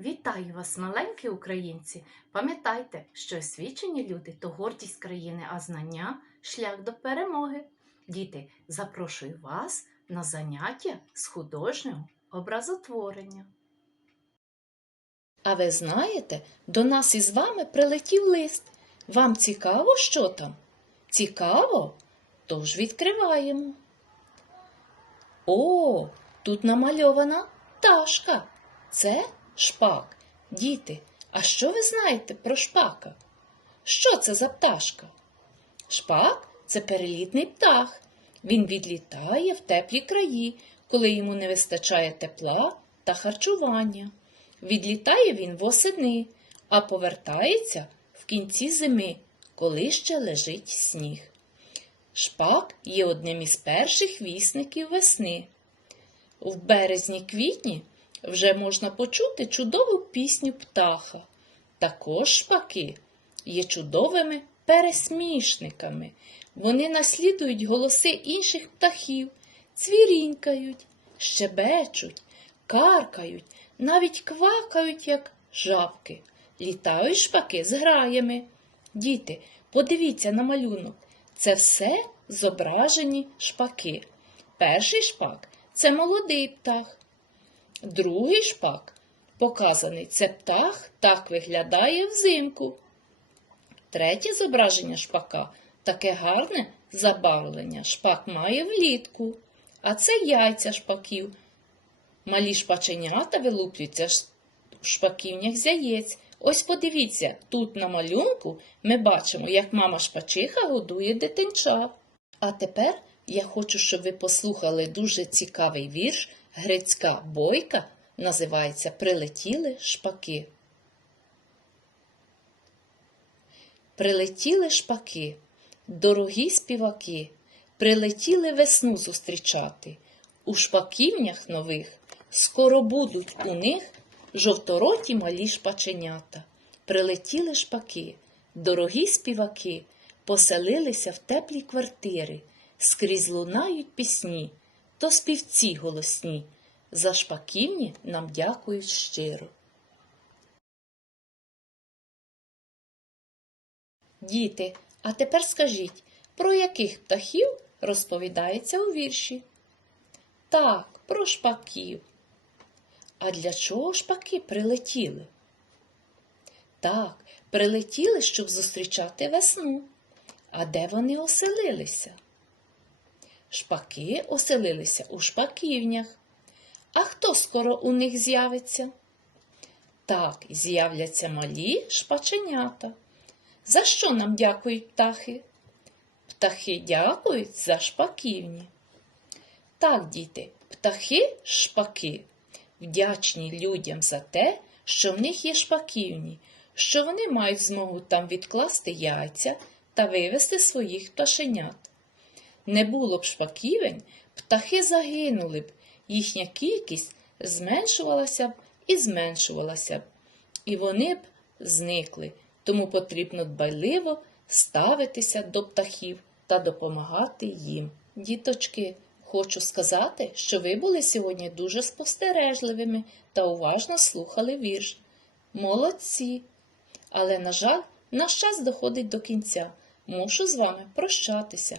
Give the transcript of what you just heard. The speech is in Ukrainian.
Вітаю вас, маленькі українці! Пам'ятайте, що освічені люди то гордість країни, а знання шлях до перемоги. Діти, запрошую вас на заняття з художнього образотворення. А ви знаєте, до нас із вами прилетів лист. Вам цікаво, що там? Цікаво? Тож відкриваємо. О, тут намальована пташка. Це шпак. Діти, а що ви знаєте про шпака? Що це за пташка? Шпак це перелітний птах. Він відлітає в теплі краї, коли йому не вистачає тепла та харчування. Відлітає він восени, а повертається в кінці зими, коли ще лежить сніг. Шпак є одним із перших вісників весни. В березні-квітні вже можна почути чудову пісню птаха. Також шпаки є чудовими пересмішниками. Вони наслідують голоси інших птахів, цвірінькають, щебечуть, каркають, навіть квакають, як жабки. Літають шпаки з граями. Діти, подивіться на малюнок. Це все зображені шпаки. Перший шпак це молодий птах. Другий шпак показаний це птах так виглядає взимку. Третє зображення шпака таке гарне забарвлення. Шпак має влітку, а це яйця шпаків. Малі шпаченята вилуплюються в шпаківнях з яєць. Ось подивіться, тут на малюнку ми бачимо, як мама шпачиха годує дитинча. А тепер я хочу, щоб ви послухали дуже цікавий вірш Грицька бойка називається Прилетіли шпаки. Прилетіли шпаки, дорогі співаки, прилетіли весну зустрічати. У шпаківнях нових скоро будуть у них жовтороті малі шпаченята. Прилетіли шпаки, дорогі співаки, поселилися в теплі квартири, скрізь лунають пісні, то співці голосні. За шпаківні нам дякують щиро. Діти, а тепер скажіть, про яких птахів розповідається у вірші? Так, про шпаків. А для чого шпаки прилетіли? Так, прилетіли, щоб зустрічати весну. А де вони оселилися? Шпаки оселилися у шпаківнях. А хто скоро у них з'явиться? Так, з'являться малі шпаченята. За що нам дякують птахи? Птахи дякують за шпаківні. Так, діти, птахи шпаки вдячні людям за те, що в них є шпаківні, що вони мають змогу там відкласти яйця та вивести своїх пташенят. Не було б шпаківень, птахи загинули б, їхня кількість зменшувалася б і зменшувалася б, і вони б зникли, тому потрібно дбайливо ставитися до птахів та допомагати їм. Діточки, хочу сказати, що ви були сьогодні дуже спостережливими та уважно слухали вірш. Молодці! Але, на жаль, наш час доходить до кінця. Мушу з вами прощатися.